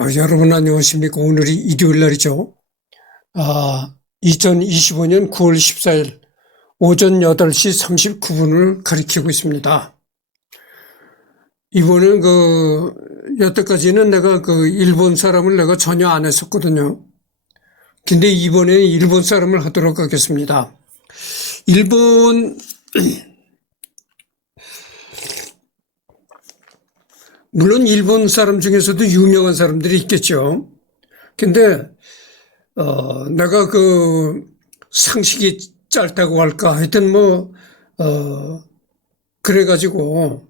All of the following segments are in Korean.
여러분 안녕하십니까? 오늘이 일요일 날이죠. 2025년 9월 14일 오전 8시 39분을 가리키고 있습니다. 이번엔 여태까지는 내가 일본 사람을 내가 전혀 안 했었거든요. 근데 이번에는 일본 사람을 하도록 하겠습니다. 물론 일본 사람 중에서도 유명한 사람들이 있겠죠. 근데 내가 상식이 짧다고 할까 하여튼 그래가지고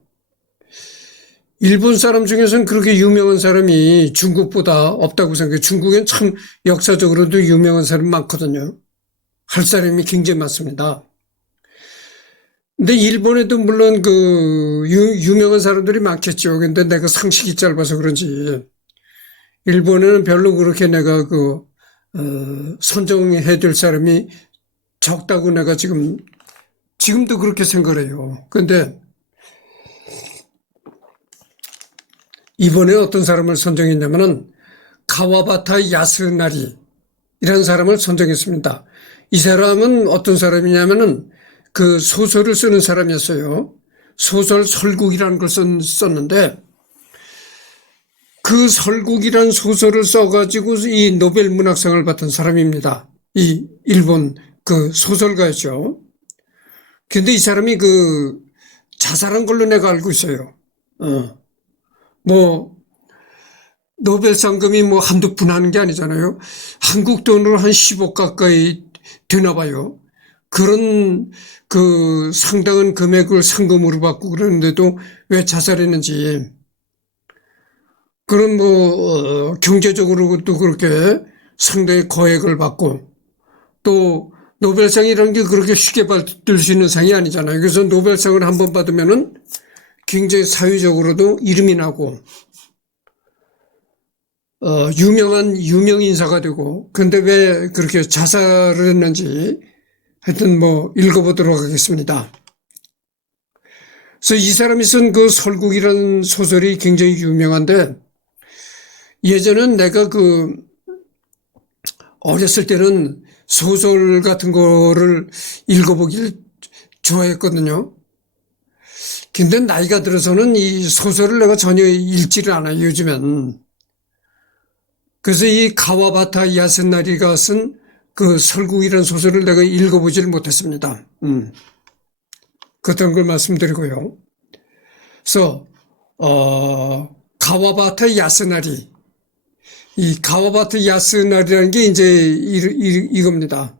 일본 사람 중에서는 그렇게 유명한 사람이 중국보다 없다고 생각해요. 중국엔 참 역사적으로도 유명한 사람이 많거든요. 할 사람이 굉장히 많습니다. 근데 일본에도 물론 유명한 사람들이 많겠죠. 근데 내가 상식이 짧아서 그런지 일본에는 별로 그렇게 내가 선정해야 될 사람이 적다고 내가 지금도 그렇게 생각을 해요. 근데 이번에 어떤 사람을 선정했냐면은 가와바타 야스나리 이라는 사람을 선정했습니다. 이 사람은 어떤 사람이냐면은 소설을 쓰는 사람이었어요. 소설 설국이라는 걸 썼는데 그 설국이라는 소설을 써가지고 이 노벨 문학상을 받은 사람입니다. 이 일본 소설가였죠. 근데 이 사람이 자살한 걸로 내가 알고 있어요. 노벨 상금이 한두 푼 하는 게 아니잖아요. 한국 돈으로 한 10억 가까이 되나 봐요. 그런 상당한 금액을 상금으로 받고 그러는데도 왜 자살했는지. 그런 경제적으로도 그렇게 상당히 거액을 받고 또 노벨상이라는 게 그렇게 쉽게 받을 수 있는 상이 아니잖아요. 그래서 노벨상을 한번 받으면은 굉장히 사회적으로도 이름이 나고 유명 인사가 되고, 근데 왜 그렇게 자살을 했는지 하여튼 읽어보도록 하겠습니다. 그래서 이 사람이 쓴 설국이라는 소설이 굉장히 유명한데, 예전엔 내가 어렸을 때는 소설 같은 거를 읽어보길 좋아했거든요. 근데 나이가 들어서는 이 소설을 내가 전혀 읽지를 않아요, 요즘엔. 그래서 이 가와바타 야스나리가 쓴 설국이라는 소설을 내가 읽어보질 못했습니다. 그런 걸 말씀드리고요. 그래서 가와바타 야스나리, 이 가와바타 야스나리라는 게 이제 이겁니다.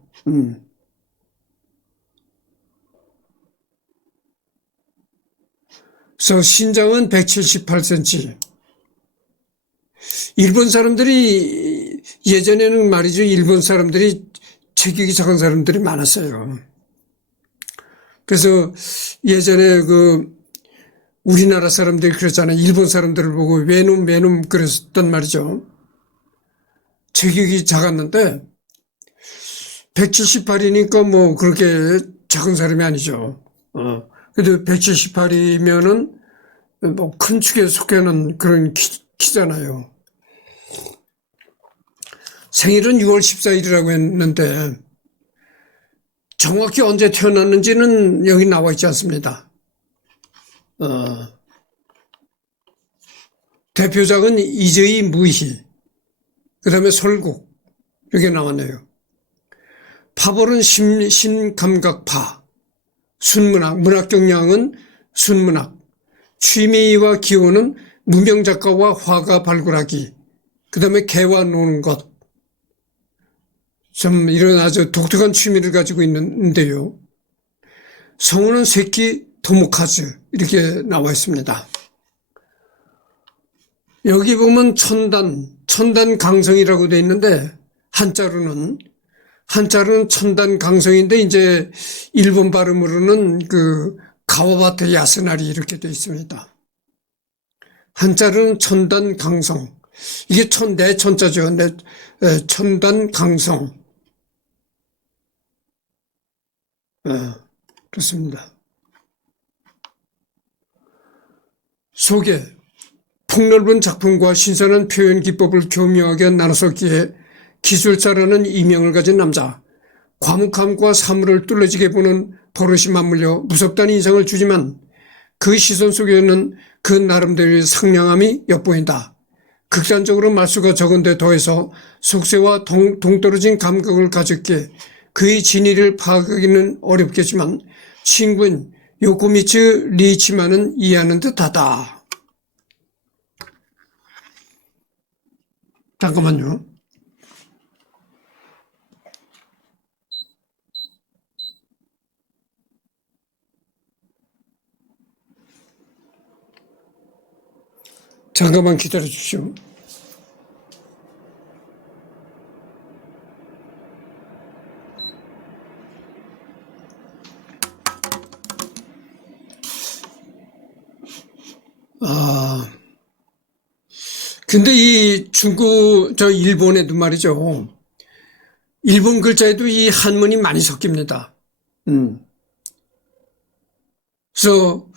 그래서 신장은 178cm. 일본 사람들이 예전에는 말이죠. 일본 사람들이 체격이 작은 사람들이 많았어요. 그래서 예전에 우리나라 사람들이 그랬잖아요. 일본 사람들을 보고 외놈 그랬단 말이죠. 체격이 작았는데 178이니까 그렇게 작은 사람이 아니죠. 그래도 178이면은 큰 축에 속하는 그런 키잖아요. 생일은 6월 14일이라고 했는데 정확히 언제 태어났는지는 여기 나와 있지 않습니다. 대표작은 이저희 무희, 그 다음에 설국 이렇게 나왔네요. 파벌은 신감각파, 순문학, 문학적 양은 순문학, 취미와 기호는 무명작가와 화가 발굴하기, 그 다음에 개와 노는 것. 좀 이런 아주 독특한 취미를 가지고 있는데요. 성우는 세키 토모카즈 이렇게 나와 있습니다. 여기 보면 천단 강성이라고 되어 있는데 한자로는 천단 강성인데 이제 일본 발음으로는 가와바타 야스나리 이렇게 되어 있습니다. 한자로는 천단 강성. 이게 내 천자죠. 천단 강성. 그렇습니다. 소개. 폭넓은 작품과 신선한 표현 기법을 교묘하게 나눠섰기에 기술자라는 이명을 가진 남자, 과묵함과 사물을 뚫어지게 보는 버릇이 맞물려 무섭다는 인상을 주지만 그 시선 속에는 그 나름대로의 상냥함이 엿보인다. 극단적으로 말수가 적은데 더해서 속세와 동떨어진 감각을 가졌기에 그의 진위를 파악하기는 어렵겠지만 친구인 요코미츠 리이치만은 이해하는 듯하다. 잠깐만요. 잠깐만 기다려 주십시오. 근데 이 일본에도 말이죠. 일본 글자에도 이 한문이 많이 섞입니다. 그래서,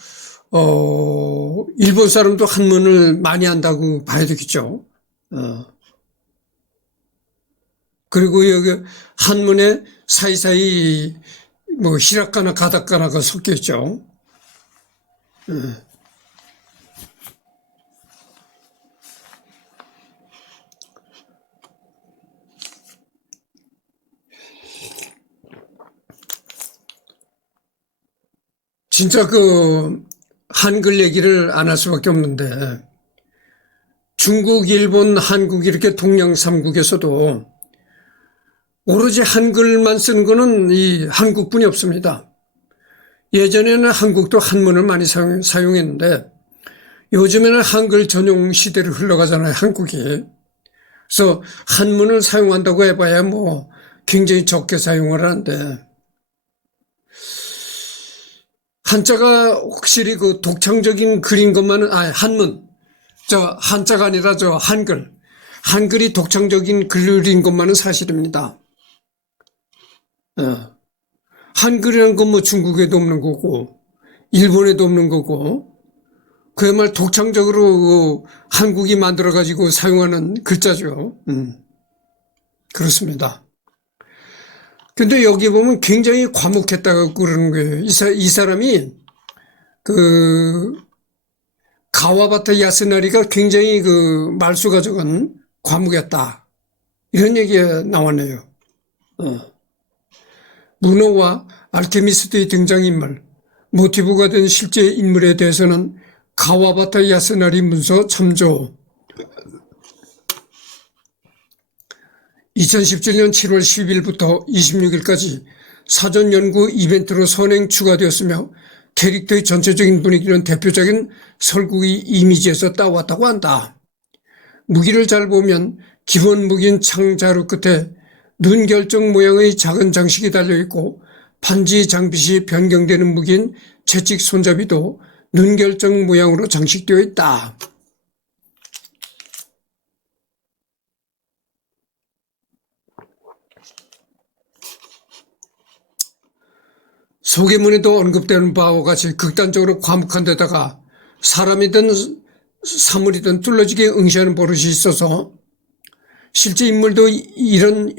일본 사람도 한문을 많이 한다고 봐야 되겠죠. 그리고 여기 한문에 사이사이 뭐 히라카나 가다카나가 섞여 있죠. 진짜 한글 얘기를 안 할 수밖에 없는데 중국, 일본, 한국 이렇게 동양 삼국에서도 오로지 한글만 쓰는 거는 이 한국뿐이 없습니다. 예전에는 한국도 한문을 많이 사용했는데 요즘에는 한글 전용 시대로 흘러가잖아요, 한국이. 그래서 한문을 사용한다고 해봐야 뭐 굉장히 적게 사용을 하는데 한자가 확실히 독창적인 글인 것만은, 한문. 한자가 아니라 한글. 한글이 독창적인 글인 것만은 사실입니다. 한글이라는 건 뭐 중국에도 없는 거고, 일본에도 없는 거고, 그야말로 독창적으로 한국이 만들어가지고 사용하는 글자죠. 그렇습니다. 근데 여기 보면 굉장히 과묵했다고 그러는 거예요. 이 사람이 가와바타 야스나리가 굉장히 말수가 적은 과묵했다. 이런 얘기가 나왔네요. 문어와 알케미스트의 등장인물, 모티브가 된 실제 인물에 대해서는 가와바타 야스나리 문서 참조 2017년 7월 10일부터 26일까지 사전 연구 이벤트로 선행 추가되었으며 캐릭터의 전체적인 분위기는 대표적인 설국의 이미지에서 따왔다고 한다. 무기를 잘 보면 기본 무기인 창자루 끝에 눈 결정 모양의 작은 장식이 달려있고 판지 장빛이 변경되는 무기인 채찍 손잡이도 눈 결정 모양으로 장식되어 있다. 소개문에도 언급되는 바와 같이 극단적으로 과묵한 데다가 사람이든 사물이든 뚫러지게 응시하는 버릇이 있어서 실제 인물도 이런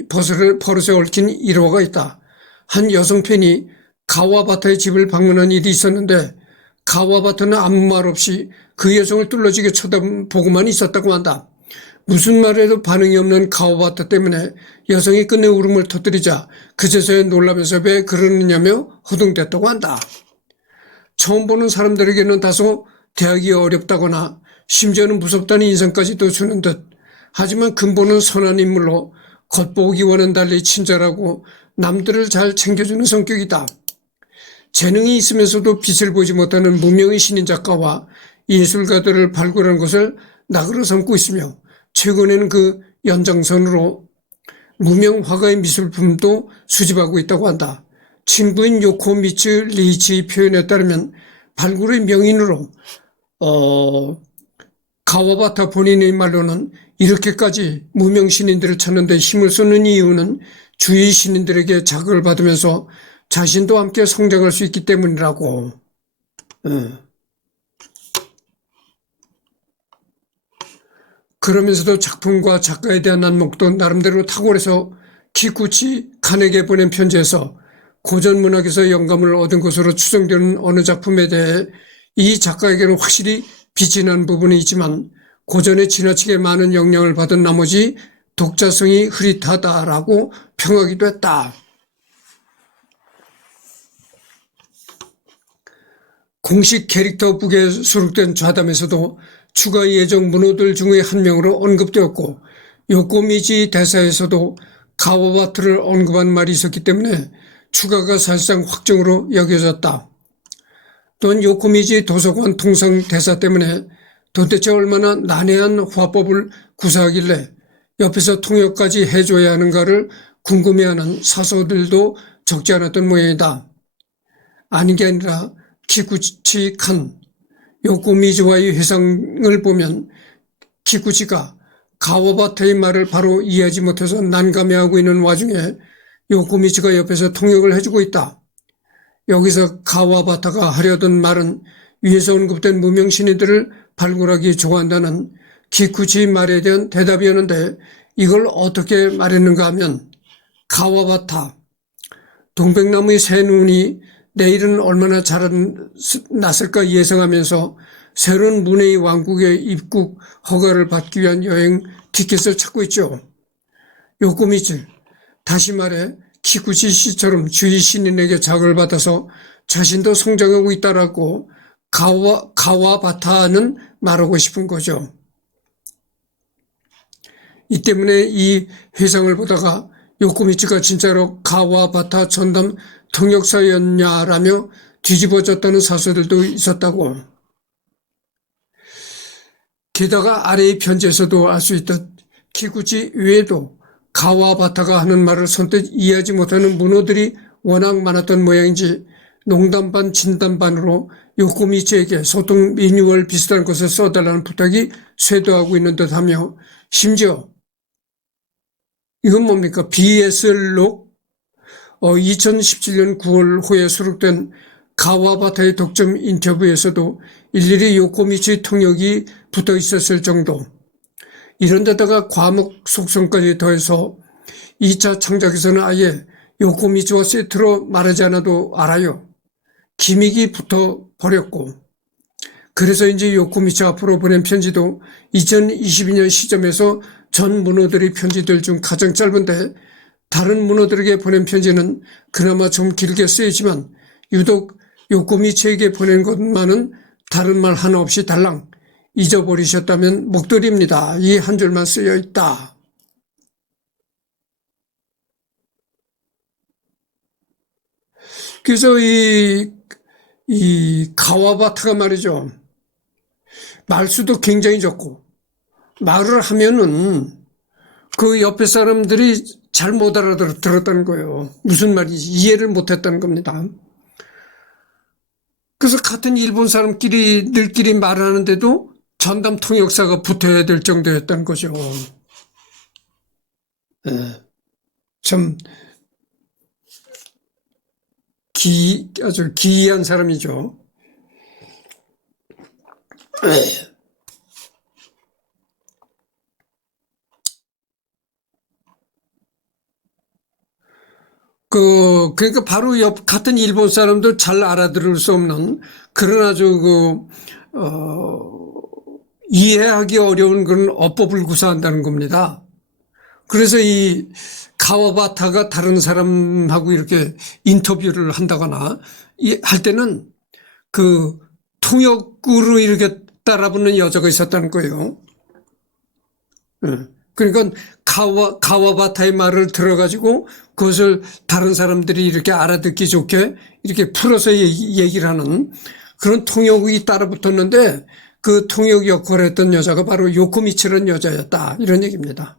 버릇에 얽힌 일화가 있다. 한 여성 팬이 가와바타의 집을 방문한 일이 있었는데 가와바타는 아무 말 없이 그 여성을 뚫러지게 쳐다보고만 있었다고 한다. 무슨 말에도 반응이 없는 가와바타 때문에 여성이 끝내 울음을 터뜨리자 그제서야 놀라면서 왜 그러느냐며 허둥댔다고 한다. 처음 보는 사람들에게는 다소 대하기 어렵다거나 심지어는 무섭다는 인상까지도 주는 듯, 하지만 근본은 선한 인물로 겉보기와는 달리 친절하고 남들을 잘 챙겨주는 성격이다. 재능이 있으면서도 빛을 보지 못하는 무명의 신인 작가와 예술가들을 발굴하는 것을 낙으로 삼고 있으며 최근에는 그 연장선으로 무명 화가의 미술품도 수집하고 있다고 한다. 친구인 요코미츠 리이치 표현에 따르면 발굴의 명인으로 가와바타 본인의 말로는 이렇게까지 무명 신인들을 찾는 데 힘을 쏟는 이유는 주위 신인들에게 자극을 받으면서 자신도 함께 성장할 수 있기 때문이라고. 그러면서도 작품과 작가에 대한 안목도 나름대로 탁월해서 키쿠치 칸에게 보낸 편지에서 고전 문학에서 영감을 얻은 것으로 추정되는 어느 작품에 대해 이 작가에게는 확실히 빛이 난 부분이 있지만 고전에 지나치게 많은 영향을 받은 나머지 독자성이 흐릿하다라고 평하기도 했다. 공식 캐릭터북에 수록된 좌담에서도 추가 예정 문호들 중의 한 명으로 언급되었고 요코미지 대사에서도 가와바트를 언급한 말이 있었기 때문에 추가가 사실상 확정으로 여겨졌다. 또한 요코미지 도서관 통상 대사 때문에 도대체 얼마나 난해한 화법을 구사하길래 옆에서 통역까지 해줘야 하는가를 궁금해하는 사서들도 적지 않았던 모양이다. 아닌 게 아니라 키쿠치 칸, 요코미즈와의 회상을 보면 키쿠치가 가와바타의 말을 바로 이해하지 못해서 난감해하고 있는 와중에 요코미즈가 옆에서 통역을 해주고 있다. 여기서 가와바타가 하려던 말은 위에서 언급된 무명 신인들을 발굴하기 좋아한다는 키쿠치 말에 대한 대답이었는데 이걸 어떻게 말했는가 하면 가와바타, 동백나무의 새 눈이 내일은 얼마나 자라났을까 예상하면서 새로운 문해의 왕국의 입국 허가를 받기 위한 여행 티켓을 찾고 있죠. 요코미즈, 다시 말해 키쿠치 씨처럼 주위 신인에게 자극을 받아서 자신도 성장하고 있다라고 가와바타는 말하고 싶은 거죠. 이 때문에 이 회상을 보다가 요코미츠가 진짜로 가와바타 전담 통역사였냐라며 뒤집어졌다는 사설들도 있었다고. 게다가 아래의 편지에서도 알 수 있듯 키쿠치 외에도 가와바타가 하는 말을 선뜻 이해하지 못하는 문호들이 워낙 많았던 모양인지 농담 반 진담 반으로 요코미츠에게 소통 매뉴얼 비슷한 것을 써달라는 부탁이 쇄도하고 있는 듯하며 심지어 이건 뭡니까? BSL록 2017년 9월 호에 수록된 가와바타의 독점 인터뷰에서도 일일이 요코미츠의 통역이 붙어 있었을 정도. 이런 데다가 과목 속성까지 더해서 2차 창작에서는 아예 요코미츠와 세트로 말하지 않아도 알아요. 기믹이 붙어 버렸고. 그래서 이제 요코미츠 앞으로 보낸 편지도 2022년 시점에서 전 문호들의 편지들 중 가장 짧은데 다른 문호들에게 보낸 편지는 그나마 좀 길게 쓰이지만 유독 요코미츠에게 보낸 것만은 다른 말 하나 없이 달랑 잊어버리셨다면 목도리입니다. 이 한 줄만 쓰여 있다. 그래서 이 가와바타가 말이죠. 말수도 굉장히 적고 말을 하면은 그 옆에 사람들이 잘 못 알아들었다는 거예요. 무슨 말인지 이해를 못했다는 겁니다. 그래서 같은 일본 사람끼리들끼리 말하는데도 전담 통역사가 붙어야 될 정도였다는 거죠. 참 아주 기이한 사람이죠. 그러니까 바로 같은 일본 사람도 잘 알아들을 수 없는 그런 아주 이해하기 어려운 그런 어법을 구사한다는 겁니다. 그래서 이 가와바타가 다른 사람하고 이렇게 인터뷰를 한다거나 할 때는 그 통역으로 이렇게 따라붙는 여자가 있었다는 거예요. 그러니까 가와바타의 말을 들어가지고 그것을 다른 사람들이 이렇게 알아듣기 좋게 이렇게 풀어서 얘기를 하는 그런 통역이 따라붙었는데 그 통역 역할을 했던 여자가 바로 요코미츠라는 여자였다. 이런 얘기입니다.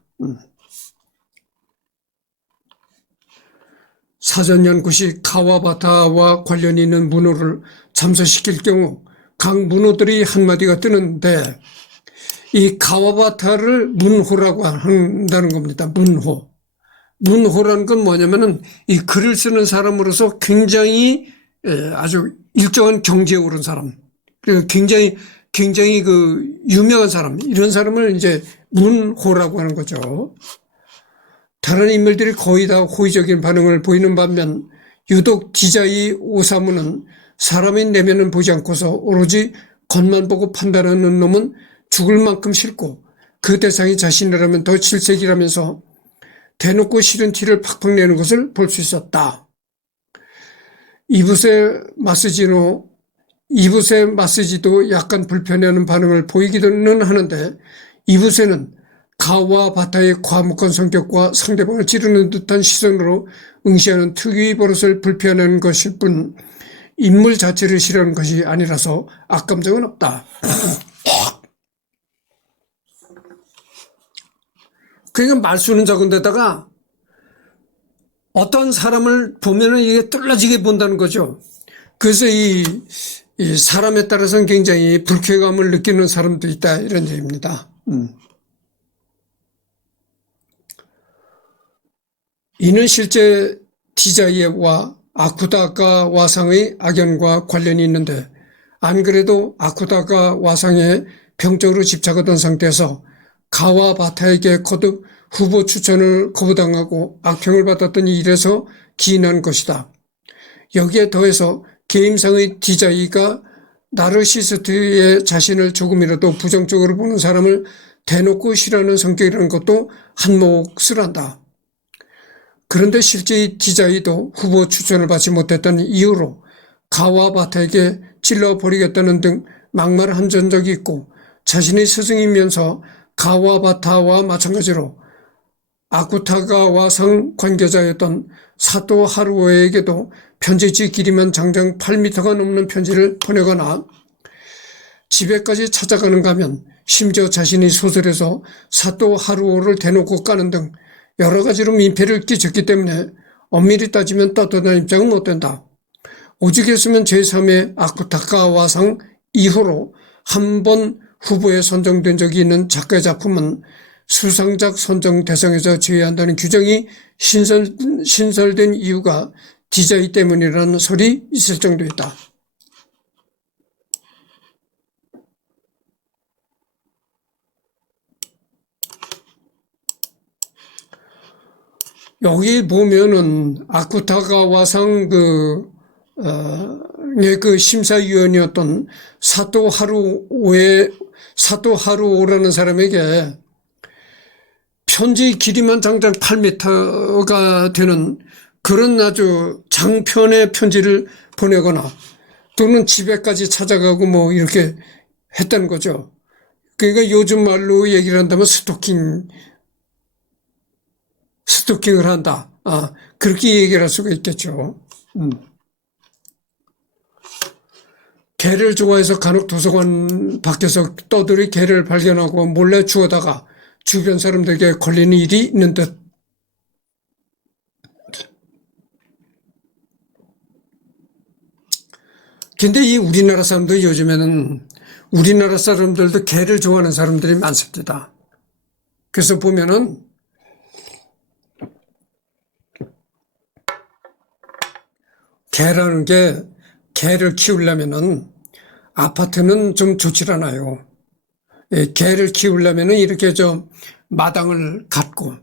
사전 연구 시 가와바타와 관련이 있는 문호를 참조시킬 경우 각 문호들이 한마디가 뜨는데 이 가와바타를 문호라고 한다는 겁니다. 문호. 문호라는 건 뭐냐면은 이 글을 쓰는 사람으로서 굉장히 아주 일정한 경지에 오른 사람. 그리고 굉장히 굉장히 그 유명한 사람, 이런 사람을 이제 문호라고 하는 거죠. 다른 인물들이 거의 다 호의적인 반응을 보이는 반면 유독 디자이 오사무는 사람의 내면은 보지 않고서 오로지 겉만 보고 판단하는 놈은 죽을 만큼 싫고 그 대상이 자신이라면 더 질색이라면서 대놓고 싫은 티를 팍팍 내는 것을 볼 수 있었다. 이붓의 마스지도 약간 불편해하는 반응을 보이기는 하는데 이붓에는 가와 바타의 과묵한 성격과 상대방을 찌르는 듯한 시선으로 응시하는 특유의 버릇을 불편해하는 것일 뿐 인물 자체를 싫어하는 것이 아니라서 악감정은 없다. 그러니까 말수는 적은데다가 어떤 사람을 보면은 이게 뚫어지게 본다는 거죠. 그래서 이 사람에 따라서는 굉장히 불쾌감을 느끼는 사람도 있다, 이런 얘기입니다. 이는 실제 디자이에와 아쿠다카 와상의 악연과 관련이 있는데 안 그래도 아쿠다카 와상에 병적으로 집착하던 상태에서 가와 바타에게 거듭 후보 추천을 거부당하고 악평을 받았던 일에서 기인한 것이다. 여기에 더해서 게임상의 디자이가 나르시스트의 자신을 조금이라도 부정적으로 보는 사람을 대놓고 싫어하는 성격이라는 것도 한몫을 한다. 그런데 실제 디자이도 후보 추천을 받지 못했던 이유로 가와바타에게 찔러버리겠다는 등 막말을 한 적이 있고 자신의 스승이면서 가와바타와 마찬가지로 아쿠타가와상 관계자였던 사토 하루오에게도 편지지 길이면 장장 8m가 넘는 편지를 보내거나 집에까지 찾아가는가 하면 심지어 자신이 소설에서 사토 하루오를 대놓고 까는 등 여러 가지로 민폐를 끼쳤기 때문에 엄밀히 따지면 떳떳한 입장은 못 된다. 오직했으면 제3의 아쿠타카와상 이후로 한 번 후보에 선정된 적이 있는 작가의 작품은 수상작 선정 대상에서 제외한다는 규정이 신설된 이유가 디자이 때문이라는 설이 있을 정도였다. 여기 보면은 아쿠타가와상 그 심사위원이었던 사토 하루오라는 사람에게 편지 길이만 장장 8m가 되는 그런 아주 장편의 편지를 보내거나 또는 집에까지 찾아가고 뭐 이렇게 했다는 거죠. 그러니까 요즘 말로 얘기를 한다면 스토킹을 한다. 그렇게 얘기를 할 수가 있겠죠. 개를 좋아해서 간혹 도서관 밖에서 떠들이 개를 발견하고 몰래 주워다가 주변 사람들에게 걸리는 일이 있는 듯. 근데 이 우리나라 사람들 요즘에는 우리나라 사람들도 개를 좋아하는 사람들이 많습니다. 그래서 보면은 개라는 게 개를 키우려면은 아파트는 좀 좋질 않아요. 개를 키우려면은 이렇게 좀 마당을 갖고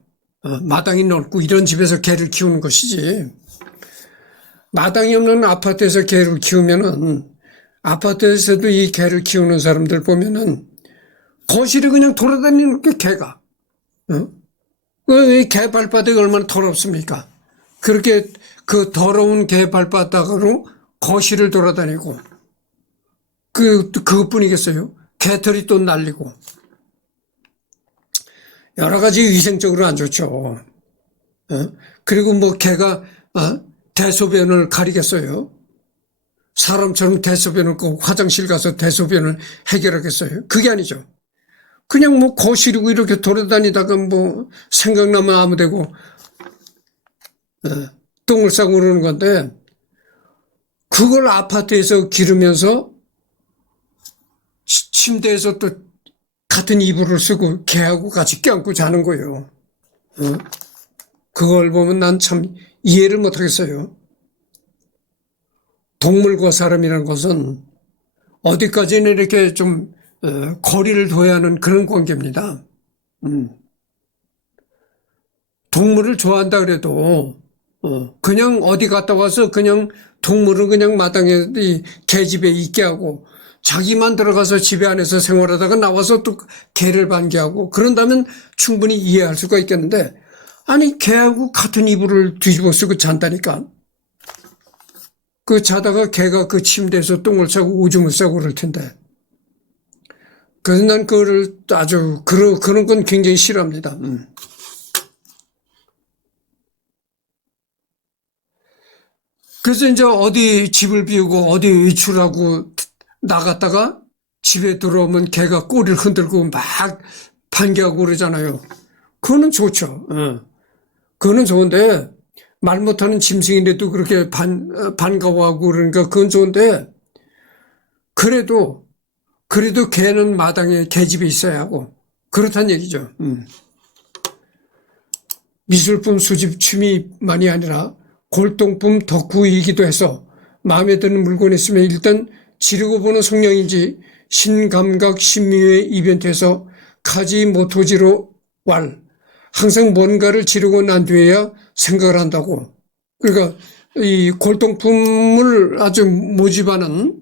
마당이 넓고 이런 집에서 개를 키우는 것이지. 마당이 없는 아파트에서 개를 키우면은 아파트에서도 이 개를 키우는 사람들 보면은 거실에 그냥 돌아다니는 게 개가. 이 개 발바닥이 얼마나 더럽습니까? 그렇게 그 더러운 개 발바닥으로 거실을 돌아다니고 그것뿐이겠어요? 개털이 또 날리고 여러 가지 위생적으로 안 좋죠. 그리고 뭐 개가 대소변을 가리겠어요? 사람처럼 대소변을 꼭 화장실 가서 대소변을 해결하겠어요? 그게 아니죠. 그냥 뭐 거실이고 이렇게 돌아다니다가 뭐 생각나면 아무 데고 똥을 싸고 그러는 건데 그걸 아파트에서 기르면서 침대에서 또 같은 이불을 쓰고 개하고 같이 껴안고 자는 거예요. 그걸 보면 난 참 이해를 못하겠어요. 동물과 사람이라는 것은 어디까지는 이렇게 좀 거리를 둬야 하는 그런 관계입니다. 동물을 좋아한다 그래도 그냥 어디 갔다 와서 그냥 동물을 그냥 마당에 이 개집에 있게 하고 자기만 들어가서 집에 안에서 생활하다가 나와서 또 개를 반기하고 그런다면 충분히 이해할 수가 있겠는데 아니 개하고 같은 이불을 뒤집어 쓰고 잔다니까. 그 자다가 개가 그 침대에서 똥을 싸고 오줌을 싸고 그럴 텐데. 그래서 난 그거를 아주 그런 건 굉장히 싫어합니다. 그래서 이제 어디 집을 비우고 어디 외출하고 나갔다가 집에 들어오면 개가 꼬리를 흔들고 막 반기하고 그러잖아요. 그거는 좋죠. 그거는 좋은데 말 못하는 짐승인데도 그렇게 반가워하고 그러니까 그건 좋은데 그래도 개는 마당에 개집에 있어야 하고 그렇다는 얘기죠. 미술품 수집 취미만이 아니라 골동품 덕후이기도 해서 마음에 드는 물건이 있으면 일단 지르고 보는 성향인지 신감각 신미의 이벤트에서 카지 모토지로 항상 뭔가를 지르고 난 뒤에야 생각을 한다고. 그러니까 이 골동품을 아주 모집하는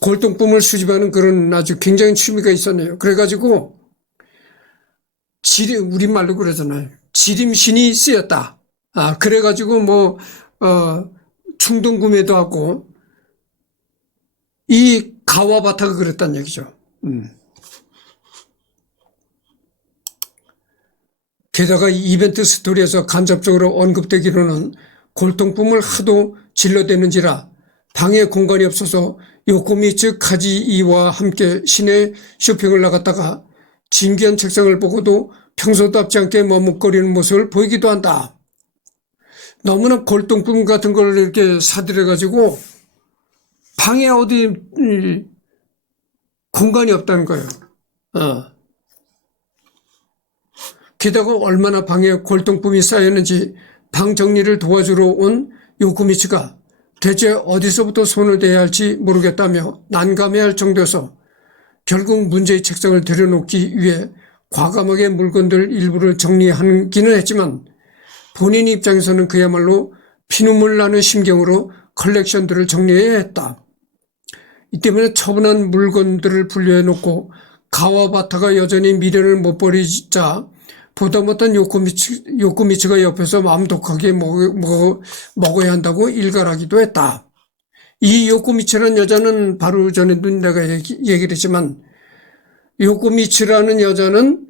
골동품을 수집하는 그런 아주 굉장히 취미가 있었네요. 그래가지고 우리말로 그러잖아요. 지림신이 쓰였다. 그래가지고 충동 구매도 하고 이 가와바타가 그랬단 얘기죠. 게다가 이벤트 스토리에서 간접적으로 언급되기로는 골동품을 하도 질러대는지라 방에 공간이 없어서 요코미츠 카지이와 함께 시내 쇼핑을 나갔다가 진귀한 책상을 보고도 평소답지 않게 머뭇거리는 모습을 보이기도 한다. 너무나 골동품 같은 걸 이렇게 사들여가지고 방에 어디 공간이 없다는 거예요. 게다가 얼마나 방에 골동품이 쌓였는지 방 정리를 도와주러 온 요코미츠가 대체 어디서부터 손을 대야 할지 모르겠다며 난감해할 정도여서 결국 문제의 책상을 들여놓기 위해 과감하게 물건들 일부를 정리하기는 했지만 본인 입장에서는 그야말로 피눈물 나는 심경으로 컬렉션들을 정리해야 했다. 이 때문에 처분한 물건들을 분류해놓고 가와바타가 여전히 미련을 못 버리자 보다 못한 요코미츠가 옆에서 마음 독하게 먹어야 한다고 일갈하기도 했다. 이 요코미츠라는 여자는 바로 전에도 내가 얘기를 했지만 요코미츠라는 여자는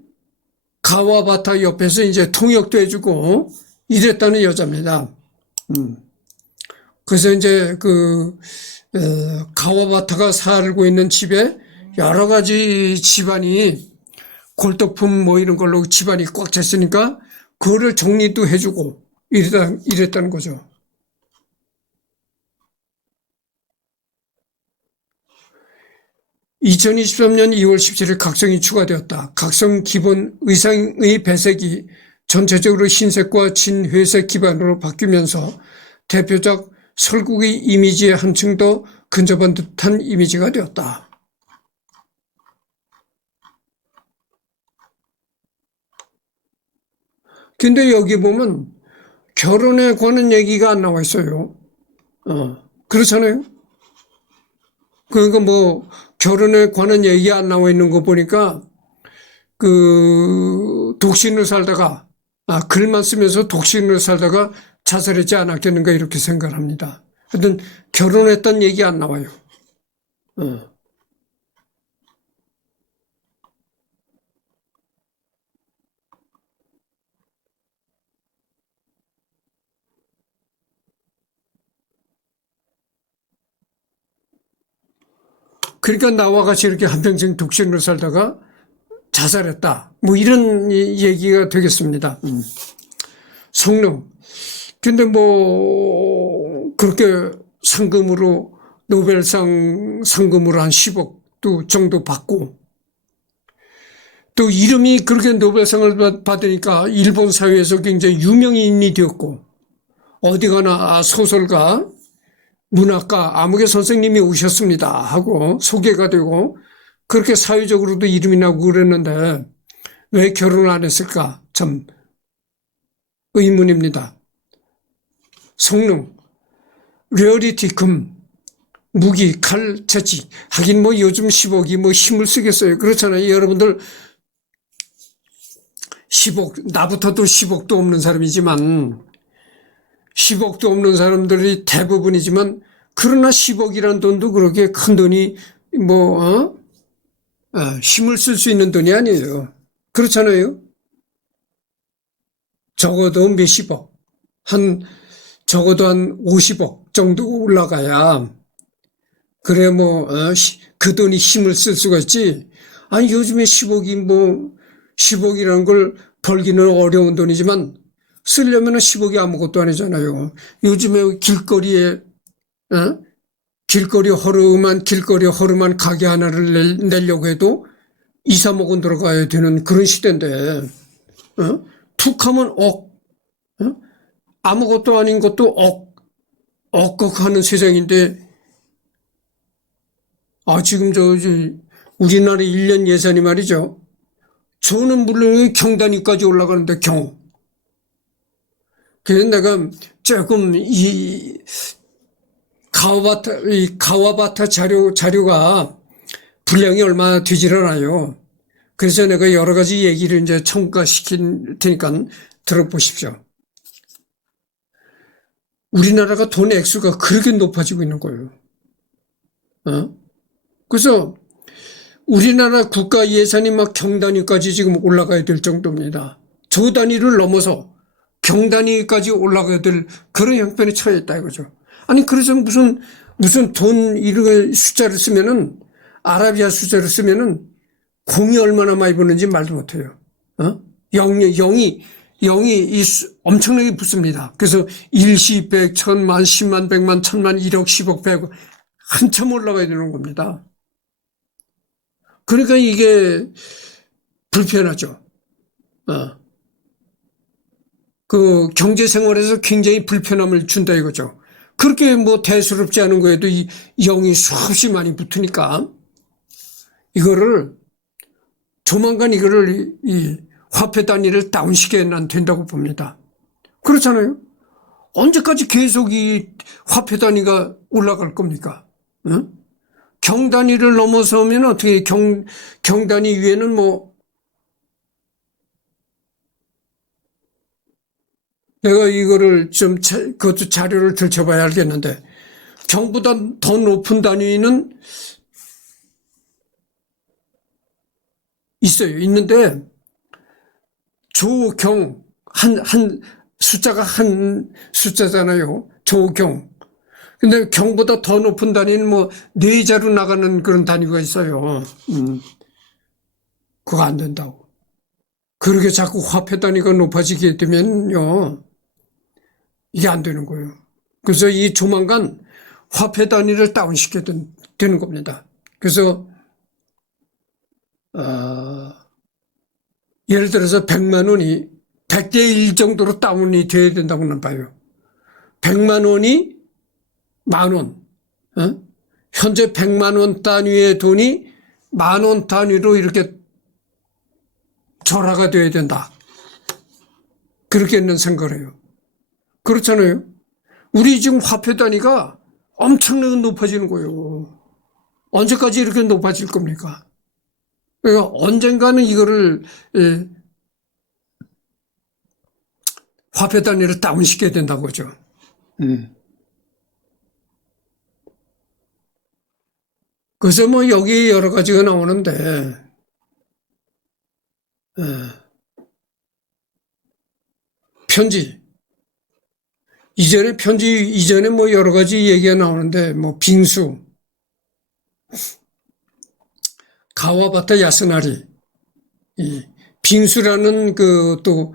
가와바타 옆에서 이제 통역도 해주고 이랬다는 여자입니다. 그래서 이제 가와바타가 살고 있는 집에 여러 가지 집안이 골동품 이런 걸로 집안이 꽉 찼으니까 그거를 정리도 해주고 이랬다는 거죠. (2023년 2월 17일) 각성이 추가되었다. 각성 기본 의상의 배색이 전체적으로 흰색과 진회색 기반으로 바뀌면서 대표작 설국의 이미지에 한층 더 근접한 듯한 이미지가 되었다. 근데 여기 보면 결혼에 관한 얘기가 안 나와 있어요. 그렇잖아요. 그러니까 결혼에 관한 얘기 안 나와 있는 거 보니까 독신을 살다가 글만 쓰면서 독신을 살다가 자살했지 않았겠는가 이렇게 생각을 합니다. 하여튼 결혼했던 얘기 안 나와요. 그러니까 나와 같이 이렇게 한평생 독신으로 살다가 자살했다. 이런 얘기가 되겠습니다. 성능. 근데 그렇게 상금으로 노벨상 상금으로 한 10억 정도 받고 또 이름이 그렇게 노벨상을 받으니까 일본 사회에서 굉장히 유명인이 되었고 어디 가나 소설가 문학가 아무개 선생님이 오셨습니다 하고 소개가 되고 그렇게 사회적으로도 이름이 나고 그랬는데 왜 결혼을 안 했을까? 참 의문입니다. 성능, 리얼리티, 금, 무기, 칼, 채찍. 하긴 뭐 요즘 10억이 뭐 힘을 쓰겠어요. 그렇잖아요. 여러분들 10억, 나부터도 10억도 없는 사람이지만 10억도 없는 사람들이 대부분이지만 그러나 10억이란 돈도 그렇게 큰 돈이 뭐 힘을 쓸 수 있는 돈이 아니에요. 그렇잖아요. 적어도 몇십억, 적어도 한 50억 정도 올라가야 그래 뭐 그 돈이 힘을 쓸 수가 있지. 아니 요즘에 10억이 뭐 10억이라는 걸 벌기는 어려운 돈이지만 쓰려면 10억이 아무것도 아니잖아요. 요즘에 길거리 허름한 가게 하나를 내려고 해도 2, 3억 원 들어가야 되는 그런 시대인데, 툭 하면 아무것도 아닌 것도 억하는 세상인데, 지금 우리나라 1년 예산이 말이죠. 저는 물론 경단위까지 올라가는데, 그래서 내가 조금 가와바타 자료가 분량이 얼마 되질 않아요. 그래서 내가 여러 가지 얘기를 이제 첨가시킬 테니까 들어보십시오. 우리나라가 돈 액수가 그렇게 높아지고 있는 거예요. 그래서 우리나라 국가 예산이 막 경단위까지 지금 올라가야 될 정도입니다. 조 단위를 넘어서 경단위까지 올라가야 될 그런 형편에 처해 있다 이거죠. 아니 그래서 무슨 돈 이런 숫자를 쓰면은 아라비아 숫자를 쓰면은 공이 얼마나 많이 버는지 말도 못해요. 영이 엄청나게 붙습니다. 그래서 일시, 백, 천만, 십만, 백만, 천만, 1억, 10억, 100억 한참 올라가야 되는 겁니다. 그러니까 이게 불편하죠. 그 경제 생활에서 굉장히 불편함을 준다 이거죠. 그렇게 뭐 대수롭지 않은 거에도 이 영이 수없이 많이 붙으니까 이거를 조만간 이거를 이 화폐 단위를 다운시켜야 난 된다고 봅니다. 그렇잖아요. 언제까지 계속 이 화폐 단위가 올라갈 겁니까? 응? 경 단위를 넘어서면 어떻게 경 단위 위에는 뭐 내가 이거를 좀 그것도 자료를 들춰봐야 알겠는데 경보다 더 높은 단위는 있어요. 있는데 조경 숫자가 한 숫자잖아요. 조경. 근데 경보다 더 높은 단위는 뭐 네 자로 나가는 그런 단위가 있어요. 그거 안 된다고. 그렇게 자꾸 화폐 단위가 높아지게 되면요. 이게 안 되는 거예요. 그래서 이 조만간 화폐 단위를 다운시켜야 되는 겁니다. 그래서 예를 들어서 100만 원이 100대 1 정도로 다운이 돼야 된다고는 봐요. 100만 원이 만 원. 현재 100만 원 단위의 돈이 만 원 단위로 이렇게 절하가 돼야 된다. 그렇게는 생각을 해요. 그렇잖아요. 우리 지금 화폐 단위가 엄청나게 높아지는 거예요. 언제까지 이렇게 높아질 겁니까? 그러니까 언젠가는 이거를 화폐 단위를 다운시켜야 된다고 하죠. 그래서 뭐 여기 여러 가지가 나오는데 편지 이전에 뭐 여러 가지 얘기가 나오는데 뭐 빙수 가와바타 야스나리 빙수라는 그 또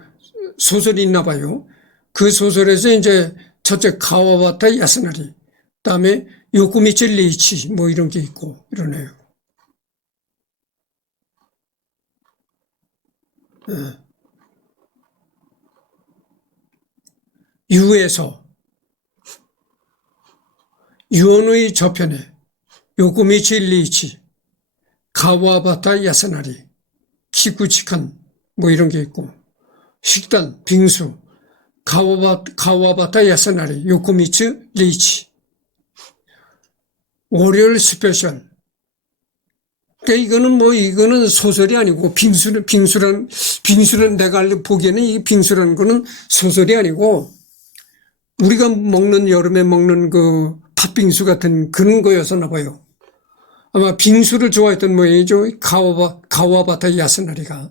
소설이 있나 봐요. 그 소설에서 이제 첫째 가와바타 야스나리 그다음에 요코미치 레이치 뭐 이런 게 있고 이러네요. 유에서 유언의 저편에 요코미치 레이치 가와바타 야스나리, 키쿠치칸 뭐 이런 게 있고, 식단, 빙수, 가와바타 야스나리, 요코미츠 리치, 월요일 스페셜. 그러니까 이거는 소설이 아니고, 빙수는 내가 보기에는 이 빙수라는 거는 소설이 아니고, 우리가 먹는, 여름에 먹는 그 팥빙수 같은 그런 거였었나 봐요. 아마 빙수를 좋아했던 모양이죠. 가와바타 야스나리가.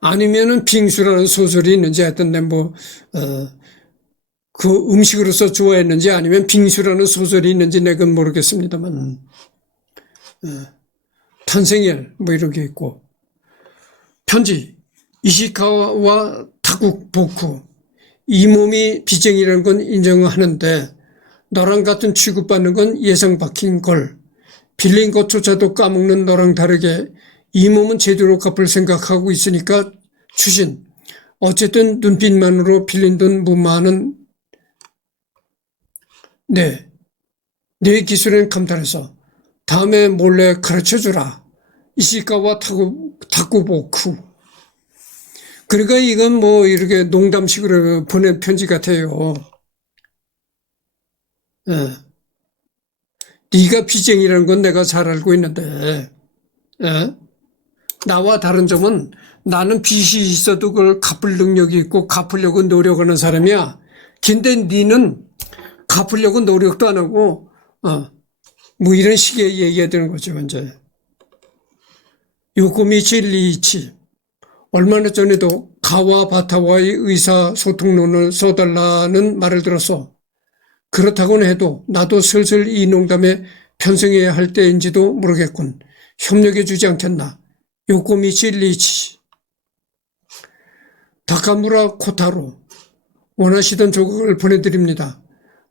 아니면은 빙수라는 소설이 있는지 하여튼 그 음식으로서 좋아했는지 아니면 빙수라는 소설이 있는지 내가 모르겠습니다만, 탄생열 뭐 이런 게 있고, 편지, 이시카와 타국 보쿠, 이 몸이 비쟁이라는 건 인정하는데 너랑 같은 취급받는 건 예상 박힌 걸, 빌린 것조차도 까먹는 너랑 다르게 이 몸은 제대로 갚을 생각하고 있으니까 추신, 어쨌든 눈빛만으로 빌린 돈 무마하는 내 기술엔 감탄해서 다음에 몰래 가르쳐주라. 이시카와 타쿠보쿠. 그러니까 이건 뭐 이렇게 농담식으로 보낸 편지 같아요. 예. 네가 비쟁이라는 건 내가 잘 알고 있는데, 예? 나와 다른 점은 나는 빚이 있어도 그걸 갚을 능력이 있고 갚으려고 노력하는 사람이야. 근데 니는 갚으려고 노력도 안 하고, 뭐 이런 식의 얘기가 되는 거죠, 이제. 요코미치 리이치. 얼마나 전에도 가와바타와의 의사소통론을 써달라는 말을 들었어. 그렇다고는 해도 나도 슬슬 이 농담에 편승해야 할 때인지도 모르겠군. 협력해주지 않겠나. 요코미치 리이치. 다카무라 코타로. 원하시던 조각을 보내드립니다.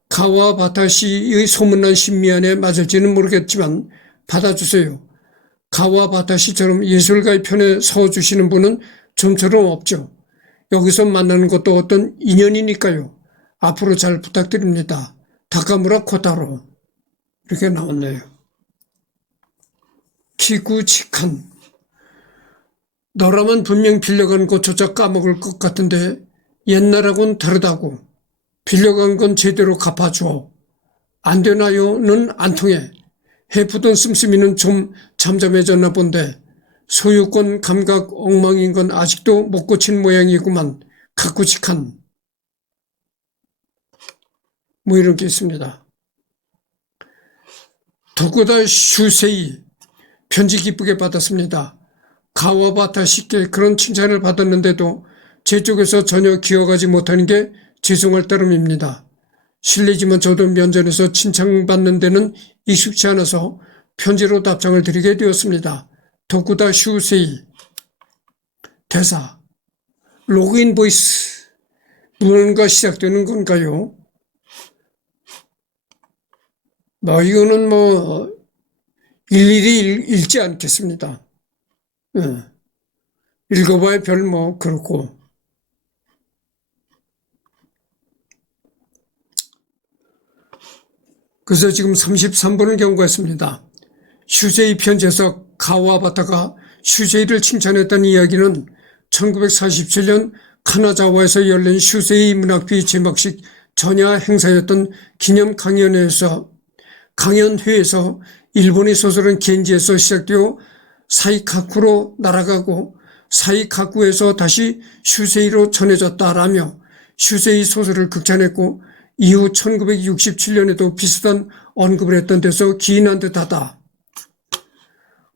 가와바타시의 소문난 신미안에 맞을지는 모르겠지만 받아주세요. 가와바타시처럼 예술가의 편에 서주시는 분은 좀처럼 없죠. 여기서 만나는 것도 어떤 인연이니까요. 앞으로 잘 부탁드립니다. 다카무라 코타로. 이렇게 나왔네요. 키구치칸. 너라면 분명 빌려간 것조차 까먹을 것 같은데 옛날하고는 다르다고. 빌려간 건 제대로 갚아줘. 안 되나요?는 안 통해. 해프던 씀씀이는 좀 잠잠해졌나 본데 소유권 감각 엉망인 건 아직도 못 고친 모양이구만. 가꾸직한. 뭐 이런 게 있습니다. 도쿠다 슈세이. 편지 기쁘게 받았습니다. 가와바타 씨께 그런 칭찬을 받았는데도 제 쪽에서 전혀 기억하지 못하는 게 죄송할 따름입니다. 실례지만 저도 면전에서 칭찬받는 데는 익숙치 않아서 편지로 답장을 드리게 되었습니다. 도쿠다 슈세이. 대사. 로그인 보이스. 무언가 시작되는 건가요? 이거는 일일이 읽지 않겠습니다. 읽어봐야 그렇고. 그래서 지금 33번을 경고했습니다. 슈세이 편지에서 가와바타가 슈세이를 칭찬했던 이야기는 1947년 카나자와에서 열린 슈세이 문학비 제막식 전야 행사였던 기념 강연회에서 일본의 소설은 겐지에서 시작되어 사이카쿠로 날아가고 사이카쿠에서 다시 슈세이로 전해졌다라며 슈세이 소설을 극찬했고 이후 1967년에도 비슷한 언급을 했던 데서 기인한 듯하다.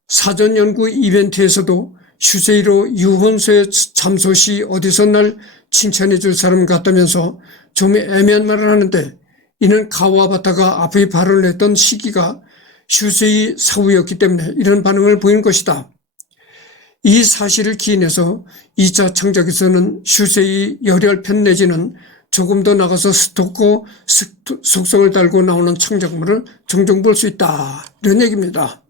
사전 연구 이벤트에서도 슈세이로 유혼소에 잠소 시 어디서 날 칭찬해 줄 사람 같다면서 좀 애매한 말을 하는데 이는 가와바타가 앞에 발언을 했던 시기가 슈세이 사후였기 때문에 이런 반응을 보인 것이다. 이 사실을 기인해서 2차 창작에서는 슈세이 열혈편 내지는 조금 더 나가서 스토커 속성을 달고 나오는 창작물을 종종 볼 수 있다. 이런 얘기입니다.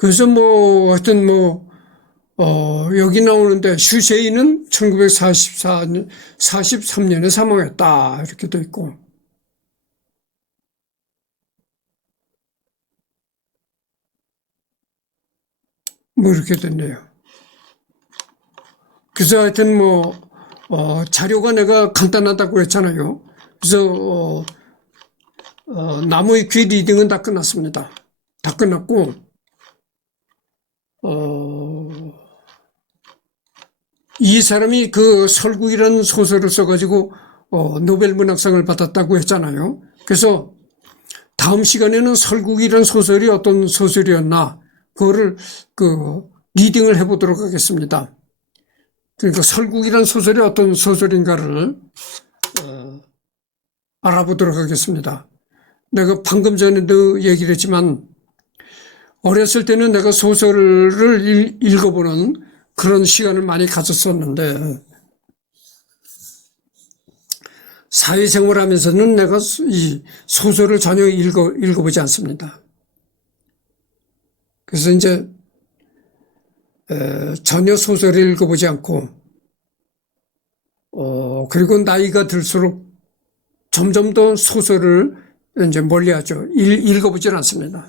그래서 뭐, 하여튼 뭐, 여기 나오는데 슈세이는 43년에 사망했다. 이렇게 돼 있고. 뭐 이렇게 됐네요. 그래서 하여튼 뭐, 자료가 내가 간단하다고 했잖아요. 그래서, 나무의 귀 리딩은 다 끝났습니다. 다 끝났고, 이 사람이 그 설국이라는 소설을 써가지고, 노벨 문학상을 받았다고 했잖아요. 그래서 다음 시간에는 설국이라는 소설이 어떤 소설이었나, 그거를 리딩을 해보도록 하겠습니다. 그러니까 설국이라는 소설이 어떤 소설인가를 알아보도록 하겠습니다. 내가 방금 전에도 얘기를 했지만 어렸을 때는 내가 소설을 읽어보는 그런 시간을 많이 가졌었는데 사회생활 하면서는 내가 이 소설을 전혀 읽어보지 않습니다. 그래서 이제 전혀 소설을 읽어보지 않고 그리고 나이가 들수록 점점 더 소설을 이제 멀리하죠. 읽어보질 않습니다.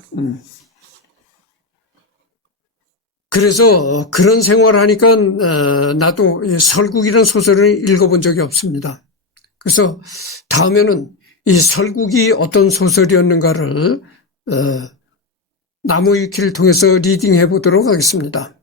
그래서 그런 생활을 하니까 나도 설국이라는 소설을 읽어본 적이 없습니다. 그래서 다음에는 이 설국이 어떤 소설이었는가를 나무위키를 통해서 리딩해 보도록 하겠습니다.